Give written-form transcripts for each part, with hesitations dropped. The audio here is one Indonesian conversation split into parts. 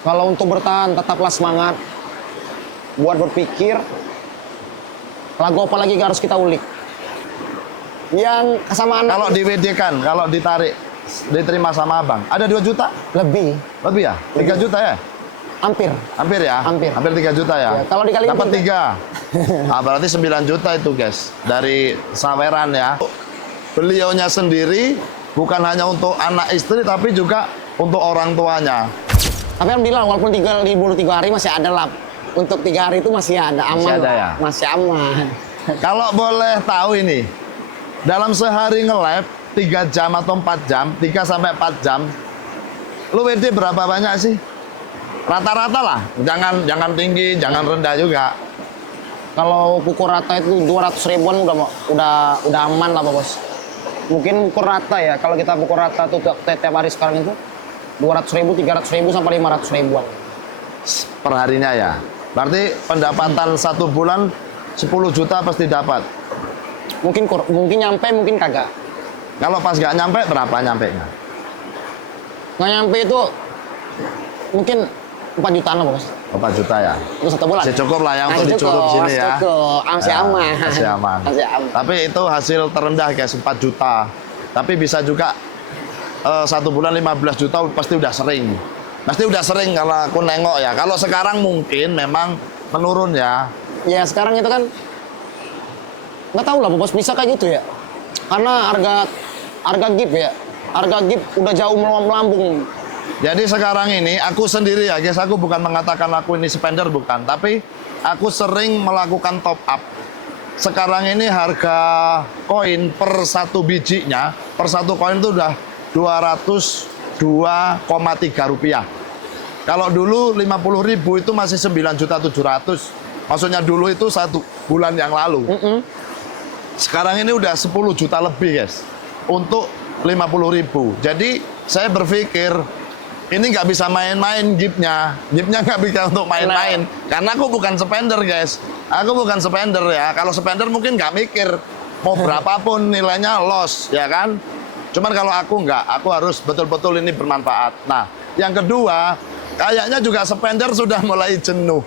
Kalau untuk bertahan, tetaplah semangat. Buat berpikir, lagu apa lagi yang harus kita ulik. Yang sama anak Kalau di WD kan, kalau ditarik, diterima sama abang, ada 2 juta? lebih, Lebih ya? 3 juta ya? hampir. Hampir ya? Hampir. Hampir 3 juta ya? Ya, kalau dikaliin dapat 3. 3. Nah, berarti 9 juta itu guys. Dari saweran ya. Beliaunya sendiri bukan hanya untuk anak istri tapi juga untuk orang tuanya. Tapi kan bilang walaupun 3 libur 3 hari masih ada lah. Untuk 3 hari itu masih ada, aman. Masih ada lah. ya? Masih aman. Kalau boleh tahu ini, dalam sehari nge-live 3 jam atau 4 jam, 3 sampai 4 jam, lu WD berapa banyak sih? Rata-rata lah, jangan tinggi, jangan rendah juga. Kalau pukul rata itu 200 ribuan udah aman lah, Bos. Mungkin pukul rata ya. Kalau kita pukul rata tuh tiap hari sekarang itu 200 ribu, 300 ribu sampai 500 ribuan. Perharinya ya. Berarti pendapatan 1 bulan 10 juta pasti dapat. Mungkin nyampe, mungkin kagak. Kalau pas nggak nyampe, berapa nyampenya? Nggak nyampe itu mungkin 4 jutaan lah, Bos. 4 juta ya? Itu 1 bulan. Masih cukup lah yang untuk Masih dicurup cukup, sini masih ya. cukup. Masih Ya, aman. Masih aman. Masih aman. Tapi itu hasil terendah guys, 4 juta. Tapi bisa juga 1 bulan 15 juta pasti udah sering. Pasti udah sering kalau aku nengok ya. Kalau sekarang mungkin memang menurun ya. Ya sekarang itu kan nggak tahu lah, Bos, bisa kayak gitu ya. Karena harga GIF ya. Harga GIF udah jauh melambung. Jadi sekarang ini aku sendiri ya guys, aku bukan mengatakan aku ini spender bukan, tapi aku sering melakukan top up. Sekarang ini harga koin per 1 bijinya, per 1 koin itu udah 202,3 rupiah. Kalau dulu 50.000 itu masih 9.700.000. Maksudnya dulu itu 1 bulan yang lalu. Sekarang ini udah 10 juta lebih guys, untuk 50.000. Jadi saya berpikir ini nggak bisa main-main GIF-nya nggak bisa untuk main-main. Karena aku bukan spender guys, aku bukan spender ya. Kalau spender mungkin nggak mikir mau berapapun nilainya loss ya kan. Cuman kalau aku nggak, aku harus betul-betul ini bermanfaat. Nah, yang kedua, kayaknya juga spender sudah mulai jenuh.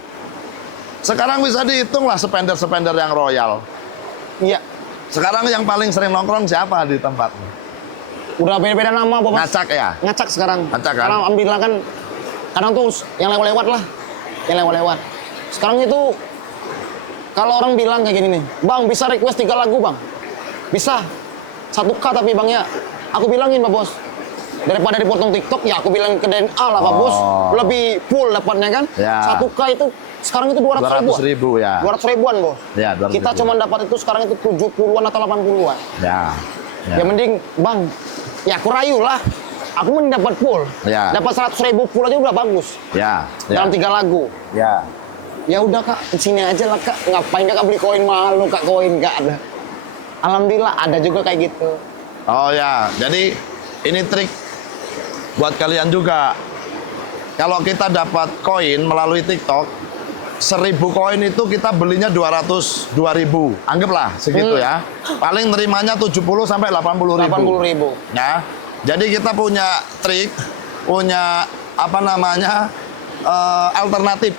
Sekarang bisa dihitung lah spender-spender yang royal. Iya. Sekarang yang paling sering nongkrong siapa di tempat? Udah beda-beda nama, Bos. Ngacak ya? Ngacak sekarang. Ngacak kan? Karena ambillah kan kadang tuh yang lewat-lewat lah. Yang lewat-lewat. Sekarang itu kalau orang bilang kayak gini nih, "Bang, bisa request 3 lagu, Bang." Bisa. 1K tapi Bang ya. Aku bilangin, Pak Bos. Daripada dipotong TikTok, ya aku bilang ke DNA lah, Pak Bos. Lebih full dapatnya kan. Ya. 1K itu sekarang itu 200 ribuan. 200 ribu ya. 200 ribuan, Bos. Ya, 200 Kita ribu. cuma dapat itu sekarang itu 70-an atau 80-an. Ya. Ya mending, Bang, ya aku rayu lah. Aku mending dapat full. Ya. Dapat 100 ribu full aja udah bagus. Ya. Dalam 3 lagu. Ya. Ya udah Kak, di sini aja lah Kak. Ngapain Kak beli koin mahal lu Kak, koin Kak ada. Alhamdulillah ada juga kayak gitu. Oh ya, jadi ini trik buat kalian juga. Kalau kita dapat koin melalui TikTok, 1.000 koin itu kita belinya 202.000. Anggaplah segitu ya. Paling nerimanya 70 sampai 80.000. 80 ribu. Ya. Jadi kita punya trik, punya apa namanya alternatif,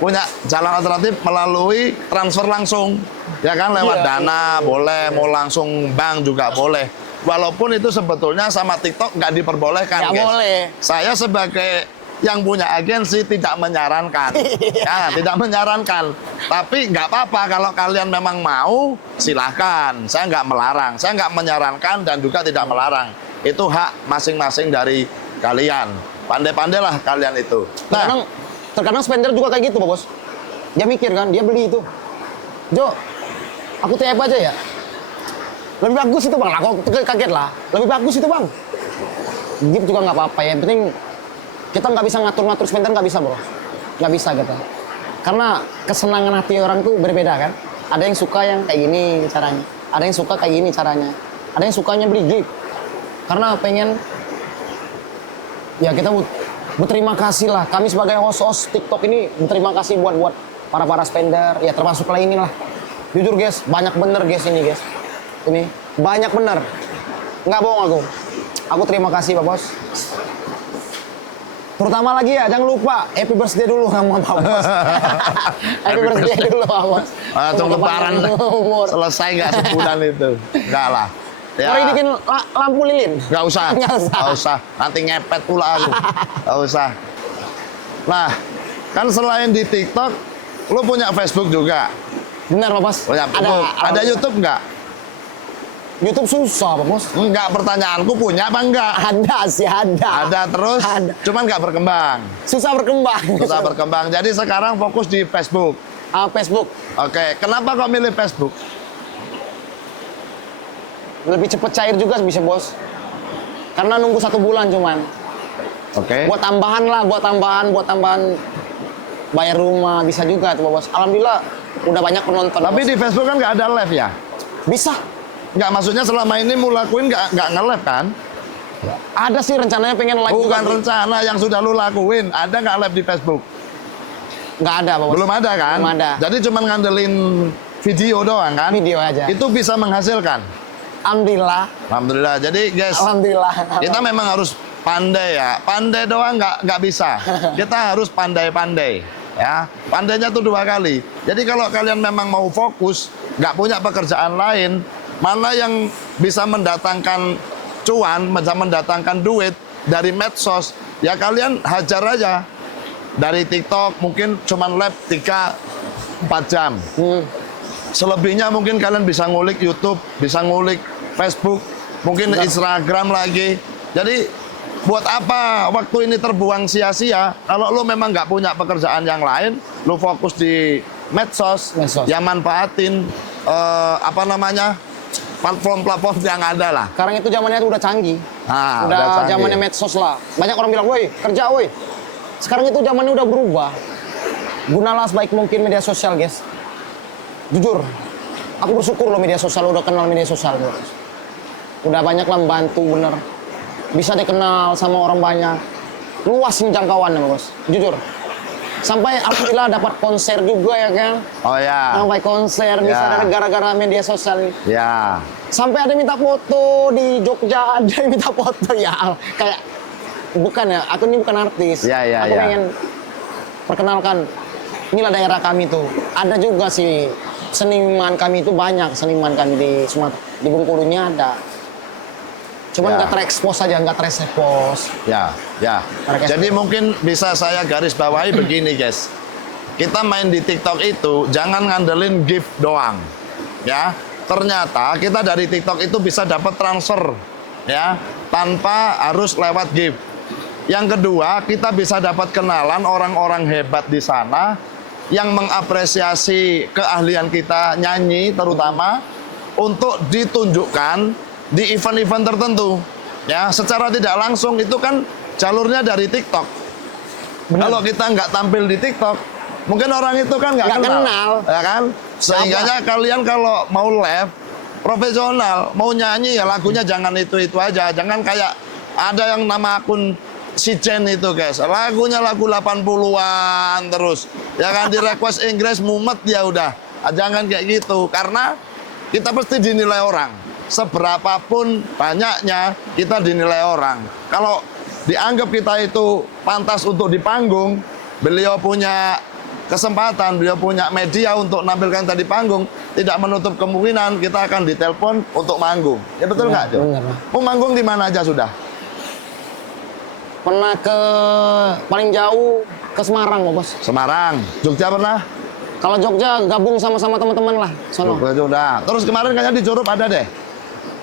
punya jalan alternatif melalui transfer langsung, ya kan lewat Iya, Dana boleh, mau langsung bank juga boleh. Walaupun itu sebetulnya sama TikTok nggak diperbolehkan, Nggak guys. boleh. Saya sebagai yang punya agensi tidak menyarankan, ya tidak menyarankan. Tapi nggak apa-apa kalau kalian memang mau, silahkan. Saya nggak melarang, saya nggak menyarankan dan juga tidak melarang. Itu hak masing-masing dari kalian. Pandai-pandailah kalian itu. Nah, Terkadang spender juga kayak gitu, Pak Bos. Dia mikir kan, dia beli itu. Jo, aku TF aja ya. Lebih bagus itu Bang, lah kok kaget lah. Lebih bagus itu Bang. GIF juga nggak apa-apa ya, yang penting kita nggak bisa ngatur-ngatur spender, nggak bisa Bos. Nggak bisa gitu. Karena kesenangan hati orang tuh berbeda kan. Ada yang suka yang kayak gini caranya. Ada yang suka kayak gini caranya. Ada yang sukanya beli GIF. Karena pengen, ya kita berterima kasih lah. Kami sebagai host-host TikTok ini berterima kasih buat para spender. Ya termasuk lah inilah. Jujur guys, banyak bener guys ini guys. Ini banyak bener. Nggak bohong aku. Aku terima kasih Pak Bos. Terutama lagi ya, jangan lupa happy birthday dulu sama Pak Bos. Happy birthday dulu Pak Bos. Langsung lebaran selesai nggak sebulan itu? Enggak lah. Ya. Mau bikin lampu lilin? Nggak usah. Nggak usah. Nanti ngepet pula aku. Nggak usah. Nah, kan selain di TikTok, lu punya Facebook juga? Benar Pak Bos. Punya Facebook. Ada YouTube nggak? YouTube susah Pak Bos. Enggak, pertanyaanku punya apa enggak? Ada sih, ada. Ada terus, ada. Cuman nggak berkembang. Susah berkembang. Susah berkembang. Jadi sekarang fokus di Facebook. Facebook. Oke, kenapa kok milih Facebook? Lebih cepet cair juga bisa Bos. Karena nunggu 1 bulan cuman. Oke. Buat tambahan bayar rumah bisa juga tuh Pak Bos. Alhamdulillah udah banyak penonton. Tapi Bos. di Facebook kan nggak ada live ya? Bisa. Nggak, maksudnya selama ini mau lakuin nggak nge-live kan? Ada sih rencananya pengen live. Bukan juga, rencana yang sudah lu lakuin. Ada nggak live di Facebook? nggak ada Pak Bos. Belum ada kan? Belum ada. Jadi cuma ngandelin video doang kan? Video aja. Itu bisa menghasilkan? Alhamdulillah. Alhamdulillah. Jadi guys, Alhamdulillah. kita memang harus pandai ya. Pandai doang nggak bisa. Kita harus pandai-pandai. Ya, pandainya tuh 2 kali. Jadi kalau kalian memang mau fokus, nggak punya pekerjaan lain, mana yang bisa mendatangkan cuan, bisa mendatangkan duit dari medsos, ya kalian hajar aja. Dari TikTok mungkin cuman live 3-4 jam. Selebihnya mungkin kalian bisa ngulik YouTube, bisa ngulik Facebook, mungkin Instagram lagi. Jadi buat apa waktu ini terbuang sia-sia? Kalau lu memang nggak punya pekerjaan yang lain, lu fokus di medsos. Ya manfaatin platform-platform yang ada lah. Sekarang itu zamannya udah canggih. Udah canggih. zamannya medsos lah. Banyak orang bilang, woi kerja woi. Sekarang itu zamannya udah berubah. Gunalah sebaik mungkin media sosial guys. Jujur, aku bersyukur loh media sosial, udah kenal media sosial. Udah banyak lah membantu bener. Bisa dikenal sama orang banyak. Luas nih jangkauannya Bos. Jujur. Sampai alhamdulillah dapat konser juga ya kan. Oh ya. Sampai konser bisa gara-gara media sosial. Ya. Sampai ada minta foto di Jogja, ada yang minta foto ya. Kayak bukan ya, aku ini bukan artis. Aku pengen perkenalkan inilah daerah kami tuh. Ada juga sih seniman kami itu banyak, seniman kami di Sumatera, di Bengkulunya ada. Cuman nggak terekspos aja, nggak terekspos. Ya. Jadi mungkin bisa saya garis bawahi begini guys. Kita main di TikTok itu jangan ngandelin gift doang. Ya. Ternyata kita dari TikTok itu bisa dapat transfer ya, tanpa harus lewat gift. Yang kedua, kita bisa dapat kenalan orang-orang hebat di sana yang mengapresiasi keahlian kita nyanyi terutama untuk ditunjukkan di event-event tertentu. Ya, secara tidak langsung itu kan jalurnya dari TikTok. Kalau kita nggak tampil di TikTok, mungkin orang itu kan nggak kenal, ya kan? Sehingga kalian kalau mau live profesional, mau nyanyi ya lagunya jangan itu aja, jangan kayak ada yang nama akun si Jen itu guys, lagunya lagu 80-an terus, ya kan di request Inggris mumet ya udah, jangan kayak gitu, karena kita pasti dinilai orang, seberapapun banyaknya kita dinilai orang. Kalau dianggap kita itu pantas untuk di panggung, beliau punya kesempatan, beliau punya media untuk menampilkan tadi panggung, tidak menutup kemungkinan kita akan ditelepon untuk manggung. Ya betul nggak, Jo? Mau manggung di mana aja sudah? Pernah ke paling jauh ke Semarang, Bos. Semarang, Jogja pernah? Kalau Jogja gabung sama teman-teman lah. Sono. Sudah. Terus kemarin kayaknya di Jorup ada deh.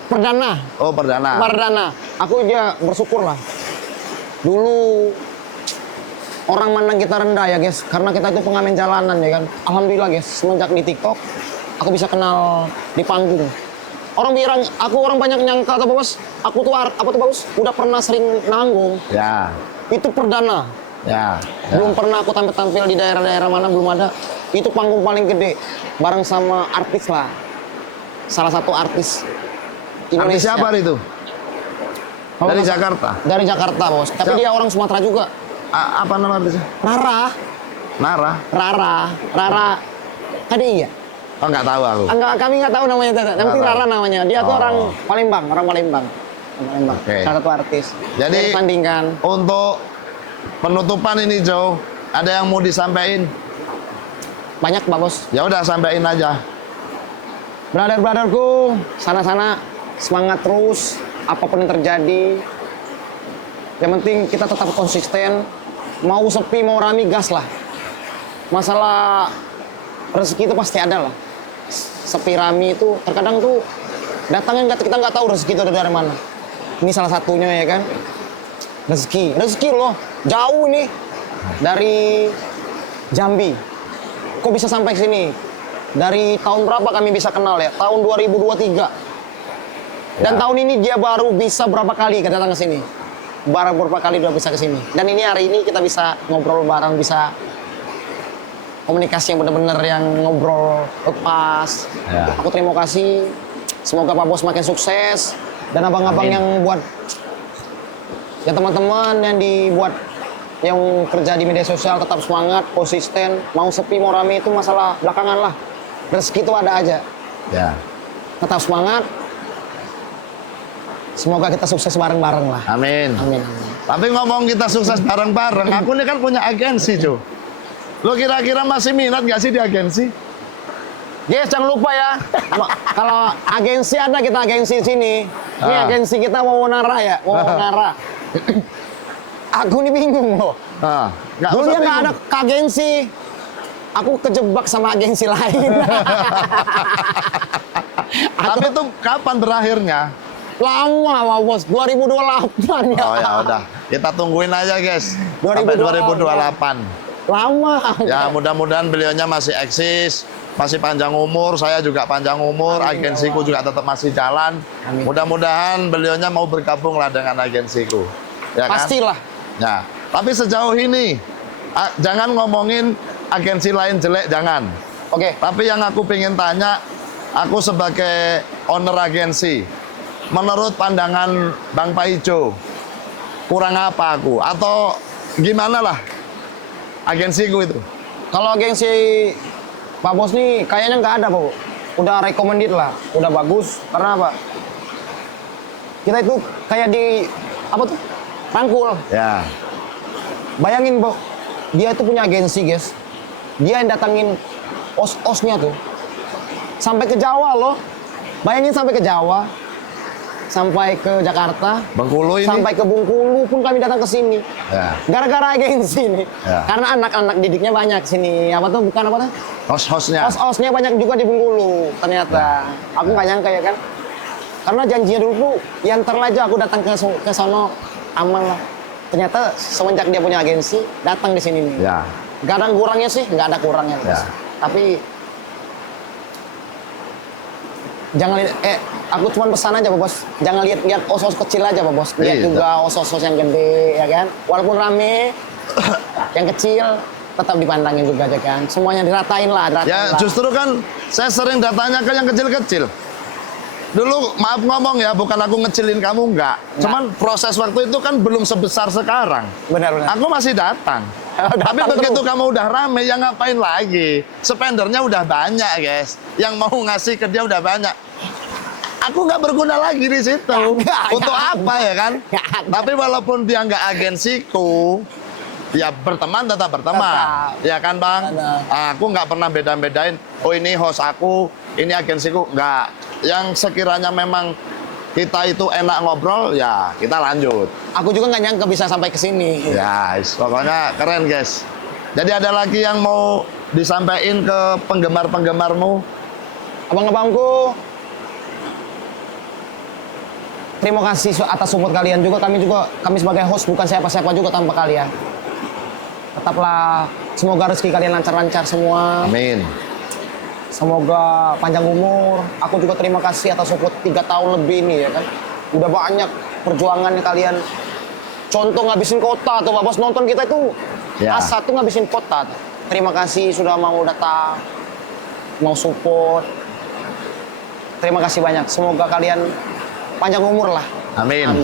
Perdana. Oh, perdana. Perdana. Aku aja bersyukur lah. Dulu orang mandang kita rendah ya guys, karena kita itu pengamen jalanan ya kan. Alhamdulillah guys, semenjak di TikTok aku bisa kenal di panggung. Orang bilang, orang banyak nyangka tuh Bos, aku tuh apa tuh Bos, udah pernah sering nanggung. Ya. Itu perdana. Ya. Belum pernah aku tampil di daerah-daerah mana, belum ada. Itu panggung paling gede, bareng sama artis lah. Salah satu artis Indonesia. Artis siapa itu? Dari Jakarta? Dari Jakarta Bos, tapi dia orang Sumatera juga. Apa nama artisnya? Rara KDI ya? Oh, nggak tahu aku. Kami nggak tahu namanya, nanti Rara namanya. Dia tuh orang Palembang. Okay. Salah satu artis. Jadi sandingkan. untuk penutupan ini Jo, ada yang mau disampaikan? Banyak Pak Bos. Ya udah sampaikan aja. Brother-brotherku, sana-sana semangat terus, apapun yang terjadi. Yang penting kita tetap konsisten, mau sepi, mau rame, gas lah. Masalah rezeki itu pasti ada lah. Sepi rame itu terkadang tuh datangnya kita nggak tahu rezeki itu dari mana. Ini salah satunya ya kan. Rezeki loh, jauh nih dari Jambi. Kok bisa sampai sini? Dari tahun berapa kami bisa kenal ya? Tahun 2023. Dan tahun ini dia baru bisa berapa kali datang ke sini? Baru berapa kali dia bisa ke sini? Dan ini hari ini kita bisa ngobrol bareng, bisa komunikasi yang benar-benar yang ngobrol lepas. Ya. Aku terima kasih. Semoga Pak Bos makin sukses dan abang-abang yang buat ya teman-teman yang dibuat yang kerja di media sosial tetap semangat, konsisten, mau sepi mau rame itu masalah belakangan lah. Rezeki itu ada aja. Ya. Tetap semangat. Semoga kita sukses bareng-bareng lah. Amin. Amin. Tapi ngomong kita sukses bareng-bareng, aku ini kan punya agensi Jo. Lo kira-kira masih minat nggak sih di agensi? Yes, jangan lupa ya. Kalau agensi ada, kita agensi sini. Ini agensi kita Wawanara ya, Wawanara. Aku ini bingung loh. Nggak Dulu usah dia nggak ada bingung. ke agensi. Aku kejebak sama agensi lain. Tapi itu kapan berakhirnya? Lama, Pak Bos. 2028 ya. Oh ya udah, kita tungguin aja guys. Sampai 2028. 2028. Lama. Ya mudah-mudahan beliaunya masih eksis, masih panjang umur, saya juga panjang umur, Amin, ya agensiku Allah. juga tetap masih jalan. Amin. Mudah-mudahan beliaunya mau bergabung lah dengan agensiku. Ya kan? Pastilah. Nah, tapi sejauh ini jangan ngomongin agensi lain jelek, jangan. Oke. Tapi yang aku pengen tanya, aku sebagai owner agensi, menurut pandangan Bang Paijo, kurang apa aku? Atau gimana lah agensiku itu? Kalau agensi Pak Bos nih kayaknya nggak ada, Pak. Udah recommended lah, udah bagus. Karena apa? Kita itu kayak di apa tuh? Rangkul. Ya, Bayangin, Pak. Dia itu punya agensi, guys. Dia yang datangin os-osnya tuh. Sampai ke Jawa loh. Bayangin sampai ke Jawa. Sampai ke Jakarta. Bengkulu ini. Sampai ke Bengkulu pun kami datang ke sini. Ya. Gara-gara agensi nih. Ya. Karena anak-anak didiknya banyak sini. Apa tuh? Bukan apa tuh? Host-hostnya. Os-osnya banyak juga di Bengkulu ternyata. Aku nggak nyangka ya kan. Karena janjinya dulu tuh yang terlaja aku datang ke sono aman lah. Ternyata semenjak dia punya agensi datang di sini nih. Ya. Gak ada kurangnya sih, nggak ada kurangnya. Bos. Ya. Tapi jangan lihat, aku cuma pesan aja Pak Bos. Jangan lihat os-os kecil aja Pak Bos. Lihat Iya. juga os-os yang gede ya kan. Walaupun rame, yang kecil tetap dipandangin juga aja kan. Semuanya diratain lah, diratain Ya lah. justru kan saya sering datanya ke yang kecil-kecil. Dulu maaf ngomong ya, bukan aku ngecilin kamu enggak. Cuman proses waktu itu kan belum sebesar sekarang. Benar-benar. Aku masih datang. Tapi Datang begitu terus. kamu udah rame, ya ngapain lagi? Spendernya udah banyak, guys. Yang mau ngasih ke dia udah banyak. Aku nggak berguna lagi di situ. Nggak, Untuk nggak. apa ya kan? Nggak ada. Tapi walaupun dia nggak agensiku, ya berteman tetap berteman. Tetap. Ya kan Bang? Ada. Aku nggak pernah beda-bedain. Oh ini host aku, ini agensiku. Nggak. Yang sekiranya memang kita itu enak ngobrol, ya kita lanjut. Aku juga nggak nyangka bisa sampai ke sini. Ya, pokoknya keren guys. Jadi ada lagi yang mau disampaikan ke penggemar-penggemarmu? Abang-abangku, terima kasih atas support kalian juga. Kami sebagai host bukan siapa-siapa juga tanpa kalian. Tetaplah, semoga rezeki kalian lancar-lancar semua. Amin. Semoga panjang umur. Aku juga terima kasih atas support 3 tahun lebih ini ya kan. Udah banyak perjuangannya kalian. Contoh ngabisin kota tuh Pak Bos, nonton kita itu Ya. A1 ngabisin kota tuh. Terima kasih sudah mau datang, mau support. Terima kasih banyak. Semoga kalian panjang umur lah. Amin.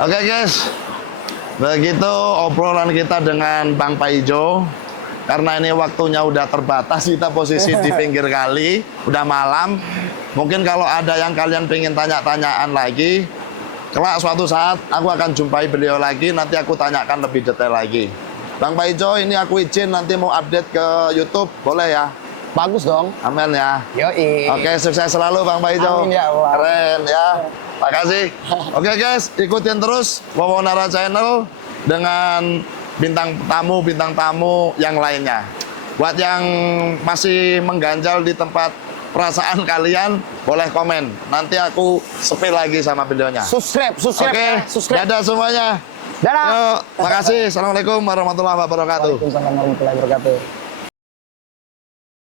Oke guys, begitu obrolan kita dengan Bang Paijo. Karena ini waktunya udah terbatas, kita posisi di pinggir kali, udah malam. Mungkin kalau ada yang kalian pengen tanya-tanyaan lagi, Kelak suatu saat aku akan jumpai beliau lagi, nanti aku tanyakan lebih detail lagi. Bang Paijo, ini aku izin nanti mau update ke YouTube, boleh ya? Bagus dong. Amin ya. Yoi. Oke, sukses selalu Bang Paijo. Amin ya Allah. Keren ya. Makasih. Oke guys, ikutin terus Wawanara Channel dengan bintang tamu yang lainnya. Buat yang masih mengganjal di tempat perasaan kalian, boleh komen. Nanti aku spill lagi sama beliaunya. Subscribe. Oke, Subscribe. dadah semuanya. Dadah. Yuk, makasih. Assalamualaikum warahmatullahi wabarakatuh. Waalaikumsalam warahmatullahi wabarakatuh.